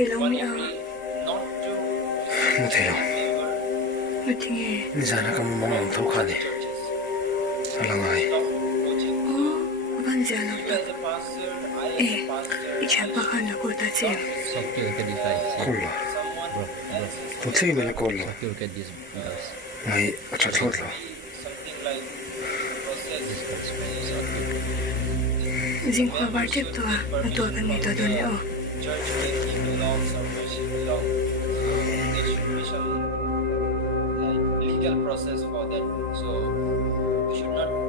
thầy lòng mi not to Nó thấy đâu mà thì nghe Nó ra nó cầm mong lòng thấu khá đi Sao là ngay con già lắm as a pastor, I ê as a pastor, đi chạm bạc hành là cô ta chém Secure ka di tayo. Cool là Bro. Tôi thấy mình là cool là Secure ka this guys. Ngay ở chắc lốt là something like process. dính qua bar tiếp tua mà tua cái gì tua đồn nữa Church making belongs or worship belongs. There should be some like legal process for that. So we should not